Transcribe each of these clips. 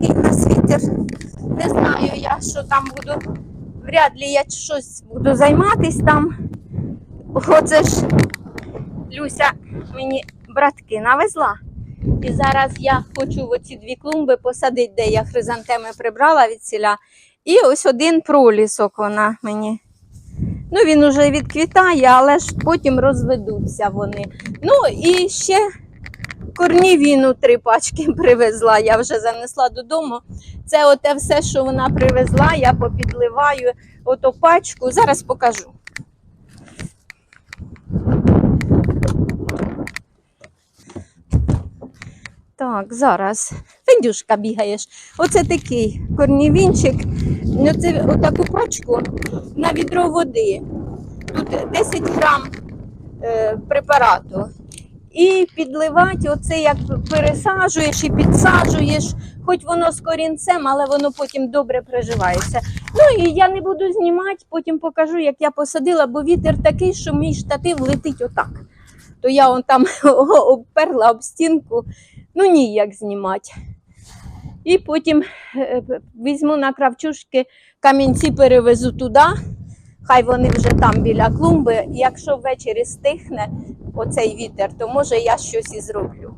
такий у нас вітер. Не знаю я, що там буду. Вряд ли я щось буду займатися там. Оце ж Люся мені братки навезла. І зараз я хочу в оці дві клумби посадити, де я хризантеми прибрала від ціля. І ось один пролісок вона мені. Ну, він уже відквітає, але ж потім розведуться вони. Ну і ще корнівіну три пачки привезла. Я вже занесла додому. Це оте все, що вона привезла, я попідливаю ото пачку. Зараз покажу. Так, зараз. Фендюшка бігаєш. Оце такий корнівінчик. Оце отаку пачку на відро води. Тут 10 грам е, препарату. І підливати оце як пересаджуєш і підсаджуєш, хоч воно з корінцем, але воно потім добре приживається. Ну і я не буду знімати, потім покажу, як я посадила, бо вітер такий, що мій штатив летить отак. То я он там обперла об стінку, ну ніяк знімати. І потім е, візьму на кравчушки, камінці перевезу туди. Хай вони вже там біля клумби. Якщо ввечері стихне оцей вітер, то може я щось і зроблю.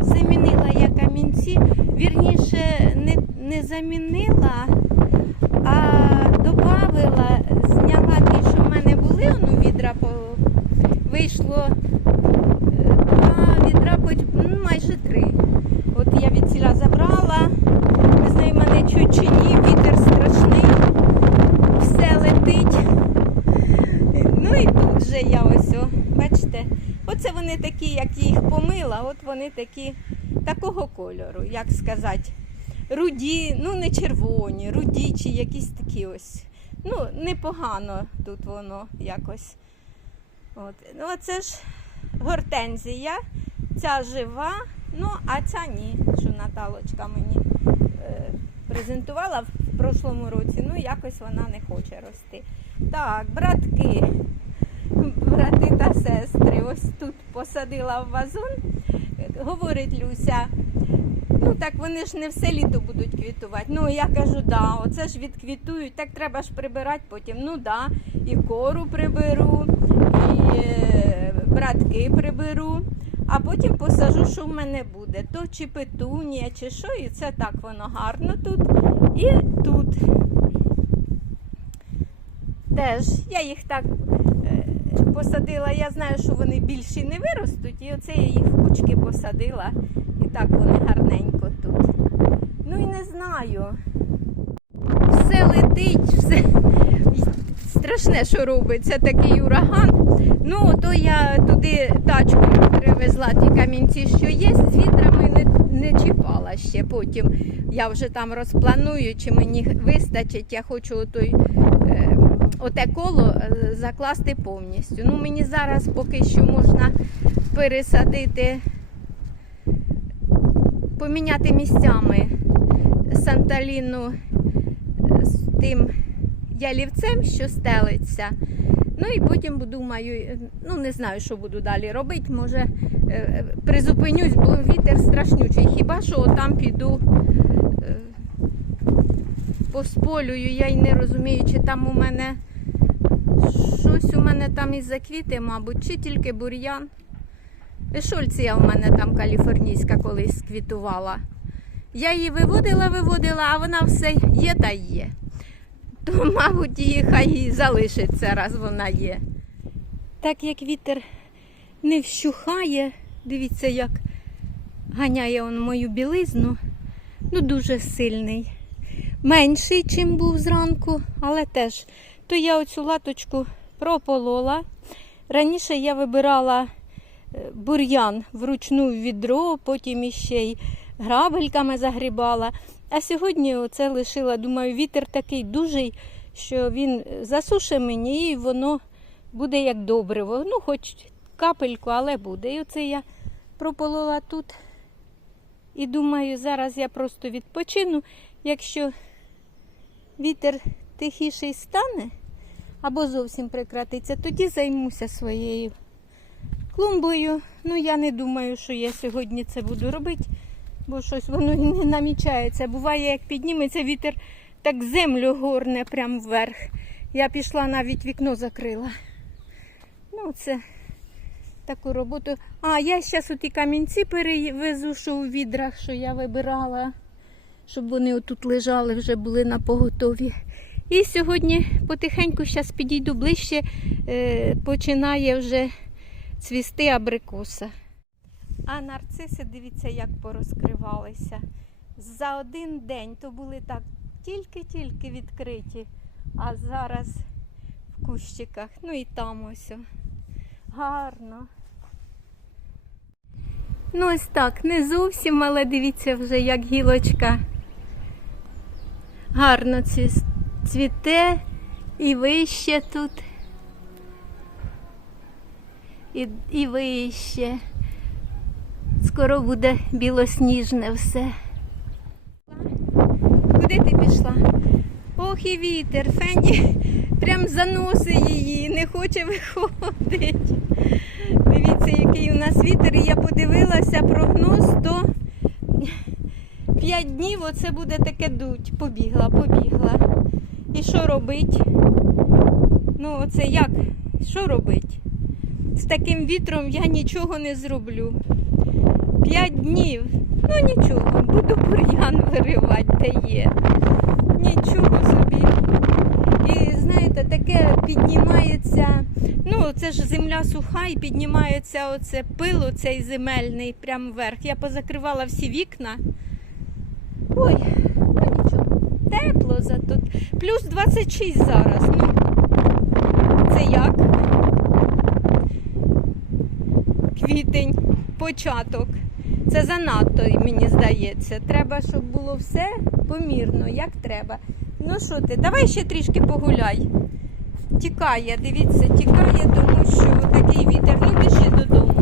Замінила я камінці, вірніше не, не замінила, а додавила, зняла ті, що в мене були, ну, відра по... вийшло е, два відра, хоч ну, майже три. От я від ціля забрала. Не знаю, мене чуть чи ні, вітер страшний, все летить. Ну і тут же я ось, о, бачите, оце вони такі, як їх помила, от вони такі такого кольору, як сказати, руді, ну не червоні, руді чи якісь такі ось. Ну, непогано тут воно якось. От. Ну, оце ж гортензія, ця жива, ну, а ця ні, що Наталочка мені е, презентувала в прошлому році, ну якось вона не хоче рости. Так, братки, брати та сестри, ось тут посадила в вазон. Говорить Люся, ну так вони ж не все літо будуть квітувати. Ну я кажу, да, оце ж відквітують, так треба ж прибирати потім. Ну да, і кору приберу, і е, братки приберу. А потім посажу, що в мене буде. То чи петунія, чи що, і це так воно гарно тут. І тут. Теж я їх так е, посадила. Я знаю, що вони більші не виростуть, і оце я їх в кучки посадила. І так вони гарненько тут. Ну і не знаю. Все летить, все страшне, що робиться, такий ураган. Ну, то я туди тачку привезла ті камінці, що є, з вітрами не, не чіпала ще. Потім я вже там розпланую, чи мені вистачить. Я хочу отой, е, оте коло е, закласти повністю. Ну, мені зараз поки що можна пересадити, поміняти місцями Санталіну з тим ялівцем, що стелиться. Ну і потім думаю, ну не знаю, що буду далі робити. Може е, призупинюсь, бо вітер страшнючий. Хіба що там піду е, посполюю, я й не розумію, чи там у мене щось у мене там із заквіти, мабуть, чи тільки бур'ян. Шольція у мене там каліфорнійська колись квітувала. Я її виводила, виводила, а вона все є та є то, мабуть, її хай і залишиться, раз вона є. Так як вітер не вщухає, дивіться, як ганяє он мою білизну, ну дуже сильний. Менший, чим був зранку, але теж. То я оцю латочку прополола. Раніше я вибирала е, бур'ян вручну в відро, потім іще й грабельками загрібала. А сьогодні оце лишила, думаю, вітер такий дужий, що він засушить мені і воно буде як добриво. Ну, хоч капельку, але буде. І оце я прополола тут. І думаю, зараз я просто відпочину. Якщо вітер тихіший стане або зовсім прекратиться, тоді займуся своєю клумбою. Ну, я не думаю, що я сьогодні це буду робити, бо щось воно не намічається. Буває, як підніметься вітер, так землю горне прямо вверх. Я пішла навіть вікно закрила. Ну, це таку роботу. А, я зараз оті камінці перевезу, що у відрах, що я вибирала, щоб вони отут лежали, вже були на поготові. І сьогодні потихеньку зараз підійду ближче, е, починає вже цвісти абрикоса. А нарциси, дивіться, як порозкривалися. За один день то були так тільки-тільки відкриті, а зараз в кущиках. Ну і там ось. Гарно. Ну, ось так, не зовсім, але дивіться вже, як гілочка гарно цвіс- цвіте і вище тут. І, і вище. Скоро буде білосніжне все. Куди ти пішла? Ох і вітер, Фені прям заносить її, не хоче виходити. Дивіться, який у нас вітер. І я подивилася прогноз, то 5 днів оце буде таке дуть. Побігла, побігла. І що робить? Ну, оце як? Що робить? З таким вітром я нічого не зроблю. П'ять днів. Ну нічого, буду бур'ян виривати, та є. Нічого собі. І знаєте, таке піднімається. Ну, це ж земля суха і піднімається оце пил, оцей земельний, прямо вверх. Я позакривала всі вікна. Ой, ну нічого. Тепло зато. Плюс 26 зараз. Ну, це як? Квітень, початок. Це занадто, мені здається. Треба, щоб було все помірно, як треба. Ну що ти, давай ще трішки погуляй. Тікає, дивіться, тікає, тому що такий вітер. Ну, біжи додому.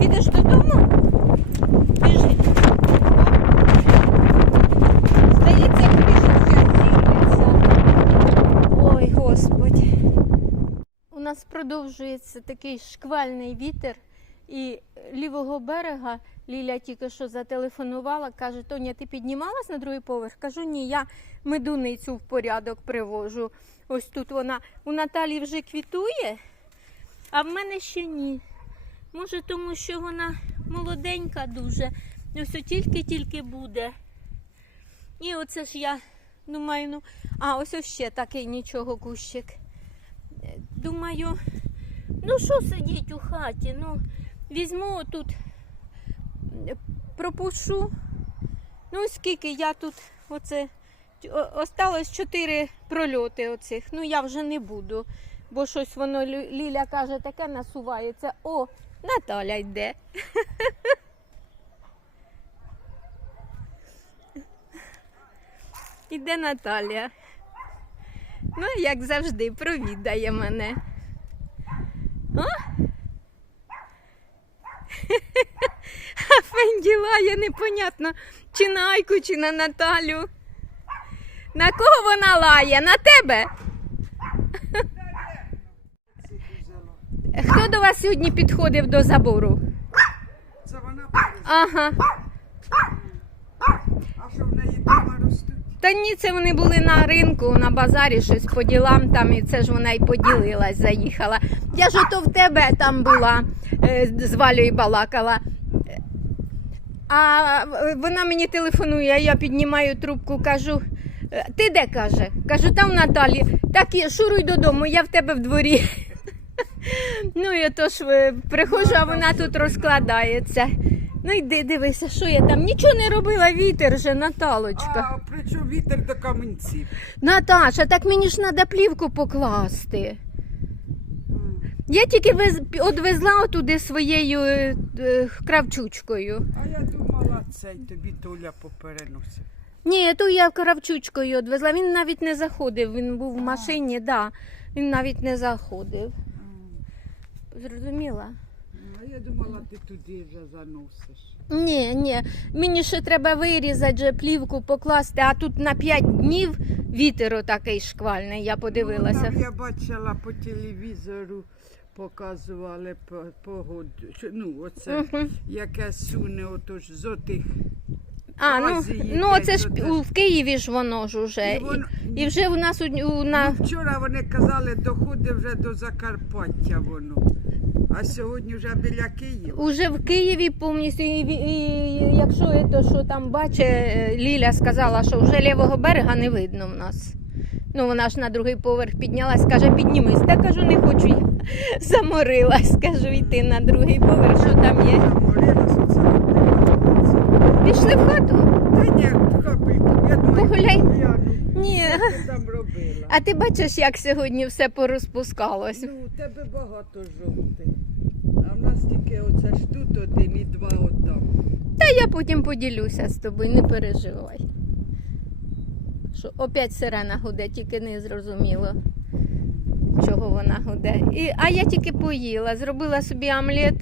Підеш додому? Біжи. Здається, книжечка зірветься. Ой, Господь. У нас продовжується такий шквальний вітер, і лівого берега Ліля тільки що зателефонувала, каже, Тоня, ти піднімалась на другий поверх? Кажу, ні, я медуницю в порядок привожу. Ось тут вона у Наталі вже квітує, а в мене ще ні. Може, тому що вона молоденька дуже. Ось тільки-тільки буде. І оце ж я думаю, ну, а ось ось ще такий нічого кущик. Думаю, ну що сидіть у хаті? Ну, візьму тут, пропушу. Ну, скільки я тут оце. Осталось чотири прольоти оцих. Ну, я вже не буду, бо щось воно Ліля каже, таке насувається. О, Наталя йде. Іде Наталя. Ну, як завжди, провідає мене. О? А Фенді лає непонятно, чи на Айку, чи на Наталю. На кого вона лає? На тебе? Хто до вас сьогодні підходив до забору? Це вона. Ага. А що в неї дома ростуть? Та ні, це вони були на ринку, на базарі щось по ділам там, і це ж вона й поділилась, заїхала. Я ж ото в тебе там була, е, з Валею балакала. А вона мені телефонує, я піднімаю трубку, кажу. «Е, Ти де каже? Кажу, там Наталі. Так і шуруй додому, я в тебе в дворі. Ну і то ж е, приходжу, а вона тут розкладається. Ну йди, дивися, що я там. Нічого не робила, вітер же, Наталочка. А при чому вітер до камінців? Наташа, так мені ж треба плівку покласти. Я тільки вез... одвезла отуди своєю е, е, кравчучкою. А я думала, цей тобі Толя попереносив. Ні, ту я кравчучкою одвезла. Він навіть не заходив. Він був в машині, да. Він навіть не заходив. Зрозуміла? А я думала, ти туди вже заносиш. Ні, ні. Мені ще треба вирізати же плівку, покласти, а тут на 5 днів вітер отакий шквальний, я Ну, подивилася. там я бачила по телевізору показували по- погоду. Що, Ну, оце, Мгм. яке суне отож з отих. А, ну, Азії ну це ж у- в Києві ж воно ж уже. І воно- І, і вже у нас у, у на Ну, вчора вони казали, доходить вже до Закарпаття воно. А сьогодні вже біля Києва. Уже в Києві повністю, і, і, і якщо е, то, що там бачить, Ліля сказала, що вже лівого берега не видно в нас. Ну, вона ж на другий поверх піднялась, каже, піднімись. Та кажу, не хочу я. Заморилась, кажу, йти на другий поверх, що там є. Пішли в хату? Та ні, капельку, я думаю, Погуляй. Ні. що ти там робила. А ти бачиш, як сьогодні все порозпускалось. Ну, у тебе багато жовтих. А в нас тільки оце ж тут один і два отам. Та я потім поділюся з тобою, не переживай. Що опять сирена гуде, тільки не зрозуміло, чого вона гуде. І, а я тільки поїла, зробила собі омлет.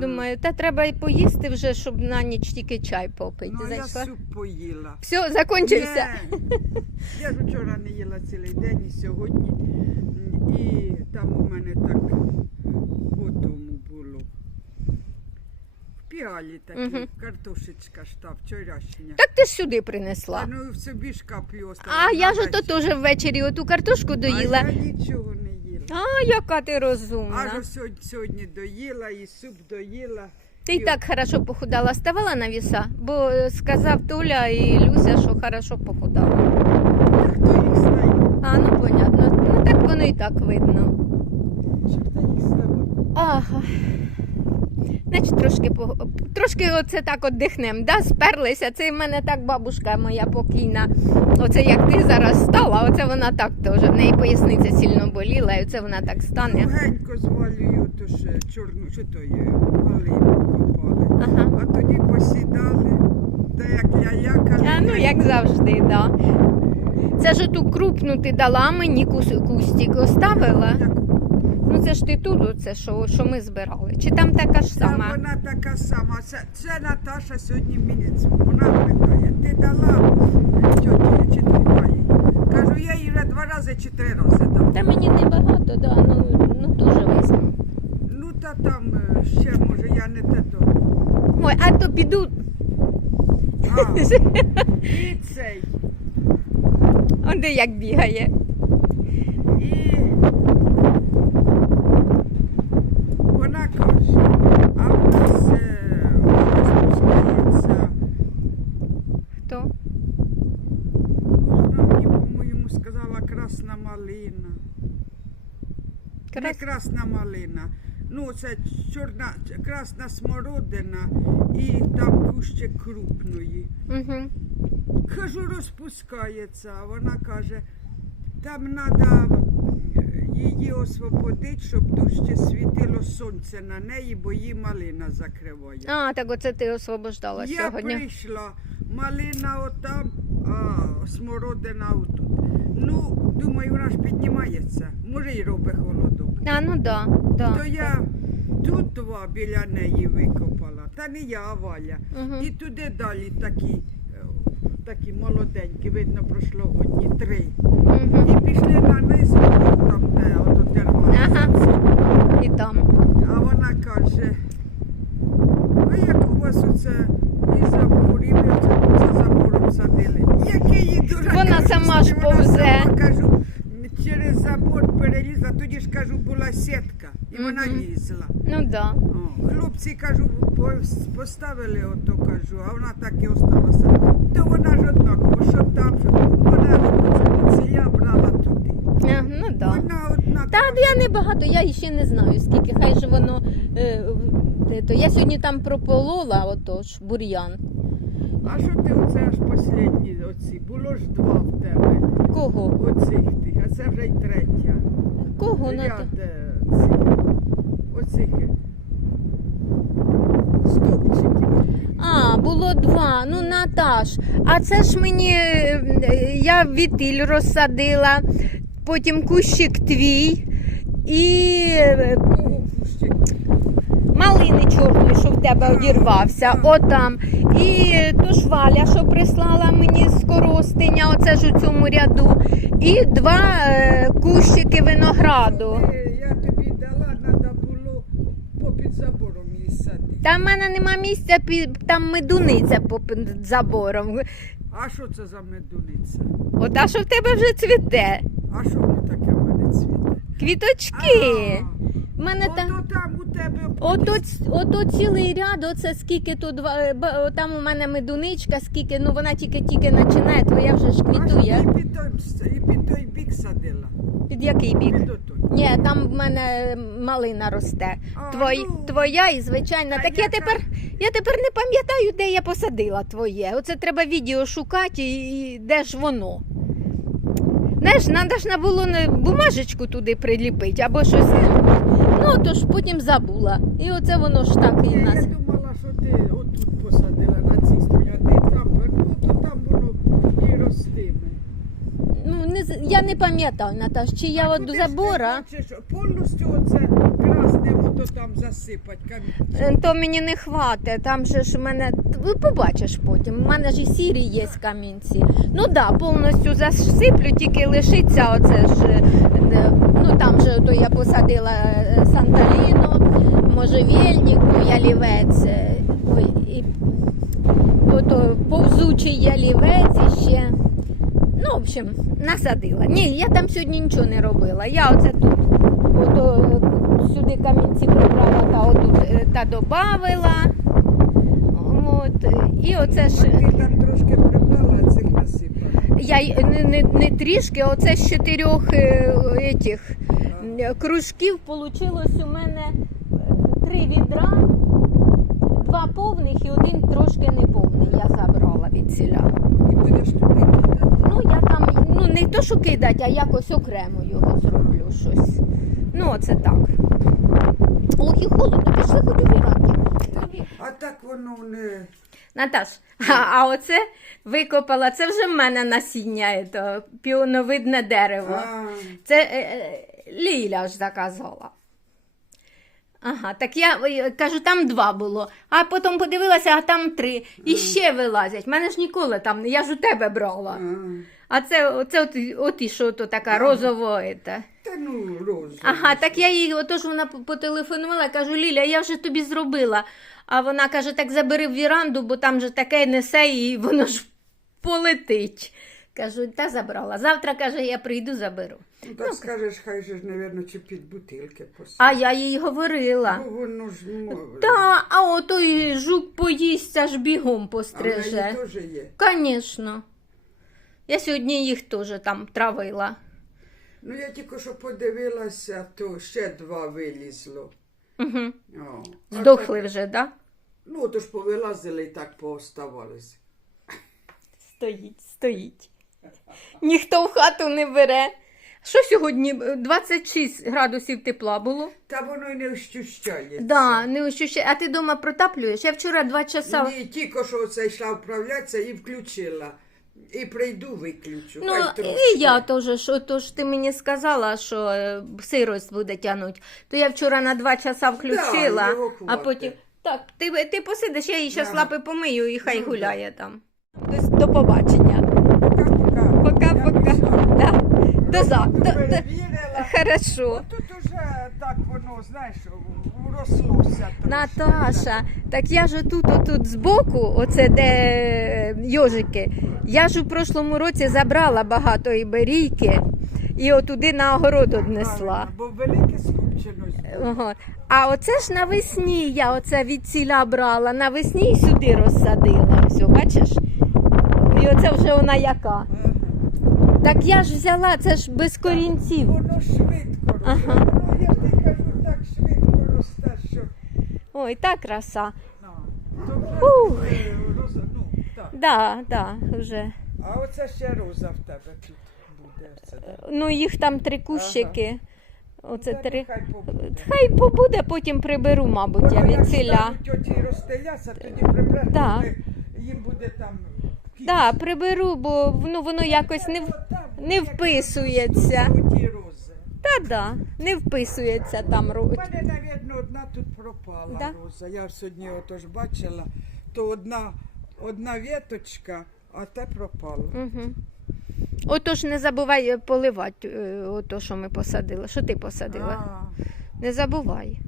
Думаю, та треба й поїсти вже, щоб на ніч тільки чай попити. Ну, я Зайшла. суп поїла. Все, закінчився. Ні. Я ж вчора не їла цілий день і сьогодні. І там у мене так по тому було. В піалі такі, Мгм. картошечка ж та вчорашня. Так ти ж сюди принесла. А ну собі ж каплю. А я ж вечір. теж ввечері оту картошку доїла. А я нічого не. А, яка ти розумна. Аж ось сьогодні, сьогодні доїла і суп доїла. Ти й так хорошо похудала. Ставала на віса, бо е, сказав Толя і Люся, що хорошо похудала. Та хто їх знає? А, ну понятно. Ну так воно і так видно. Що хто їх ставив? Ага. Значить, трошки. Трошки оце так от дихнем, да? сперлися. Це в мене так бабушка моя покійна. Оце як ти зараз стала, оце вона так теж. В неї поясниця сильно боліла, і оце вона так стане. Легенько звалюю, то ж е, чорну, що то є, малину. Ага. А тоді посідали, та як лялякали. А, ну як завжди, да. Це ж ту крупну ти дала мені кус... кустик оставила. Це ж ти тут, оце, що, що ми збирали. Чи там така ж Та сама? вона така сама. Це, це Наташа сьогодні мені. Вона питає, ти дала тьоті чи твоїй? Кажу, я їй вже два рази чи три рази дам. Та мені не багато, да, ну, ну дуже весно. Ну та там е, ще може я не те то. Ой, а то піду. А, і цей. Он де як бігає. І вона каже, а в нас е, спускається, Хто? ну, вона мені, по-моєму, сказала красна малина. Не Крас... красна малина. Ну, це чорна, красна смородина і там кущик крупної. Угу. Кажу, розпускається, а вона каже, там треба її освободити, щоб дужче світило сонце на неї, бо її малина закриває. А, так оце ти освобождала Я сьогодні. прийшла, малина отам, а смородина отут. Ну, думаю, вона ж піднімається, може й робить холодок. А, ну да, да. То я тут два біля неї викопала, та не я, а Валя. Угу. І туди далі такі, е, такі молоденькі, видно, прошлогодні три. Угу. І пішли на низ, там, де от. Ага. І там. А вона каже, а як у вас оце і забор, і оце тут за забором садили? Який її дурак? Вона сама ж Вона сама, кажу, через забор перелізла, тоді ж кажу, була сітка, і вона Мгм. лізла. Ну да. О, хлопці, кажу, по- поставили ото, кажу, а вона так і осталася. То вона ж однаково, що там, що тут. Вона ж я брала туди. А, ну да. Вона однаково. Та я не багато, я ще не знаю, скільки. Хай же воно. Е, те, то. Я сьогодні там прополола, отож, бур'ян. А що ти оце аж останні оці? Було ж два в тебе. Кого? Оцих тих, а це вже й третя. Кого на Ряд е, цих. Оцих е. А, було два. Ну, Наташ. А це ж мені е, я вітиль розсадила, потім кущик твій і е. Малини чорної, що в тебе одірвався. Отам. І то ж Валя, що прислала мені з коростеня, оце ж у цьому ряду. І два е, кущики винограду. Е, Я тобі дала, треба Та в мене нема місця, пі- там медуниця попід забором. А що це за медуниця? От а що в тебе вже цвіте? А що воно таке в мене цвіте? Квіточки. В мене Ото там. Тебе Ото, ото цілий ряд, оце скільки тут е, там у мене медуничка, скільки, ну вона тільки-тільки починає, твоя вже ж квітує. ти під той, під той бік садила? Під який бік? Під. Ні, там в мене малина росте. А, Твой, ну, твоя і звичайна. а Так я тепер, я тепер не пам'ятаю, де я посадила твоє. Оце треба відео шукати і, де ж воно. Знаєш, треба ж було бумажечку туди приліпити або щось. Ну, то ж потім забула. І оце воно ж так і нас. Я думала, що ти отут посадила на цій стороні, а ти там, ну то там воно і ростиме. Ну, не, з- я не пам'ятаю, Наташ, чи я от до ти забора. хочеш повністю оце красне ото там засипать камінь. Е, То мені не хватить, там же ж у мене, ви побачиш потім, у мене ж і сірі є камінці. Ну так, да, повністю засиплю, тільки лишиться оце ж, е, ну там же то я посадила е, Санталіно, можжевельник, ну ялівець, е, ой, і ото повзучий ялівець іще. Ну, в общем, насадила. Ні, я там сьогодні нічого не робила. Я оце тут ото, е, сюди камінці прибрала та отут е, та добавила. От, е, і оце ж. Ти там трошки прибрала, цих насипала. Я не, не, не трішки, а оце з чотирьох е, етіх, е, кружків вийшло у мене е, три відра, два повних і один трошки неповний. Я забрала від ціля. І будеш кидати. Ну, я там, ну не то, що кидати, а якось окремо його зроблю щось. Ну, оце так. Ох, і холодно, пішли хоч у. А так воно не. Наташ, а, а оце викопала, це вже в мене насіння, то піоновидне дерево. А, Це е, е, Ліля ж заказала. Ага, так я е, кажу, там два було, а потім подивилася, а там три. І ще вилазять. Мене ж ніколи там, я ж у тебе брала. а. А це, оце от, от і що то така розово. Та ну, розум. Ага, так я їй, отож вона потелефонувала, кажу, Ліля, я вже тобі зробила. А вона каже, так забери в віранду, бо там же таке несе і воно ж полетить. Кажу, та забрала. Завтра, каже, я прийду, заберу. Ну, так скажеш, хай же ж, мабуть, чи під бутилки посадить. А я їй говорила. Ну, воно ж мо- Та, а отой жук поїсть, аж бігом а в теж є. Звісно. Я сьогодні їх теж там травила. Ну, я тільки що подивилася, то ще два вилізло. Угу. О. Здохли так- вже, так? Да? Ну, то ж повилазили і так пооставалися. Стоїть, стоїть. Ніхто в хату не бере. Що сьогодні? 26 градусів тепла було. Та воно й не ощущається. Да, не ощущає. А ти вдома протаплюєш? Я вчора два часа. Ні, тільки що оце йшла вправлятися і включила. І прийду, виключу. Ну, Хай трошки. і я теж, що то ж ти мені сказала, що е, сирость буде тягнути. То я вчора на два часа включила, його а хватить. потім. Так, ти, ти посидиш, я їй зараз Ага. лапи помию і хай Ну, да. гуляє там. До, до побачення. Пока-пока. Пока-пока. Я пішла. Да? До за. Роботу До, до... перевірила. Хорошо. Тут уже так воно, знаєш, урослося. Наташа, так я ж тут, отут збоку, оце де е, йожики, я ж у прошлому році забрала багато іберійки і отуди на огород однесла. Бо велике скупчено. А оце ж навесні я оце від ціля брала, навесні і сюди розсадила. Все, бачиш? І оце вже вона яка. Так я ж взяла, це ж без корінців. Воно швидко росте. Ага. Воно, я ти кажу, так швидко росте, що. Ой, та краса. Ну, то вже, Фух. е, роза, ну, так. Да, да, вже. А оце ще роза в тебе тут буде. Оце, да. Ну, їх там три кущики. Оце Та три. нехай побуде. Хай побуде, потім приберу, мабуть, я Воно від ціля. стануть оті розстеляться, тоді прибрати, Да. їм буде там. Да, приберу, бо ну, воно якось не, в- не вписується. Рози. Та да, не вписується там. У ро- мене, навірно, одна тут пропала Да? роза. Я сьогодні отож бачила, то одна, одна віточка, а те пропало. Угу. Отож не забувай поливати е, ото, що ми посадили. Що ти посадила? А, Не забувай.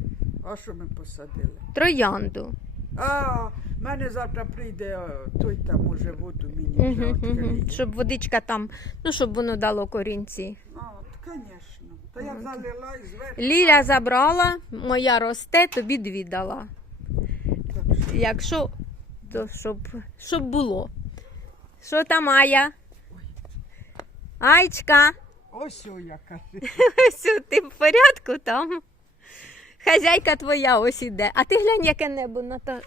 а що ми посадили? Троянду. А, в мене завтра прийде той там може воду мені вже відкриє. Щоб водичка там, ну щоб воно дало корінці. А, звісно. То я залила і зверху. Ліля забрала, моя росте, тобі дві дала. Так що, Якщо, то щоб, щоб було. Що там Ая? Айчка, Ось о яка. все, ти в порядку там? Хазяйка твоя ось іде. А ти глянь, яке небо, Наташ.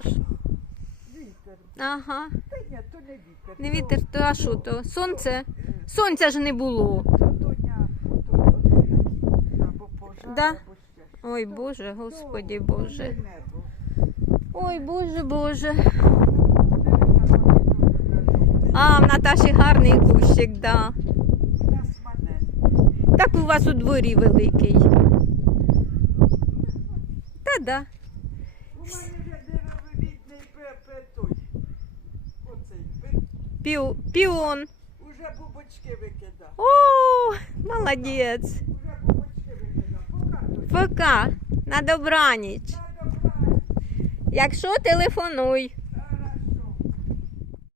Ага. Та ні, то не вітер. Не то- вітер, то а що то? Сонце? Сонця ж не було. То то вони такі, або пожар, Да. або ще. щось. Ой, Боже, Господі То Боже. не небо. Ой, Боже, Боже. Жовті. А, в Наташі гарний кущик, да. У нас маленькі. Так у вас у дворі великий. Та да. У мене вже деревовідний пе- пе- той. Оцей пе- Піу, піон. Уже бубочки викидав. О, молодець. Уже бубочки викидав. Пока. На добраніч. На добраніч. Якщо телефонуй.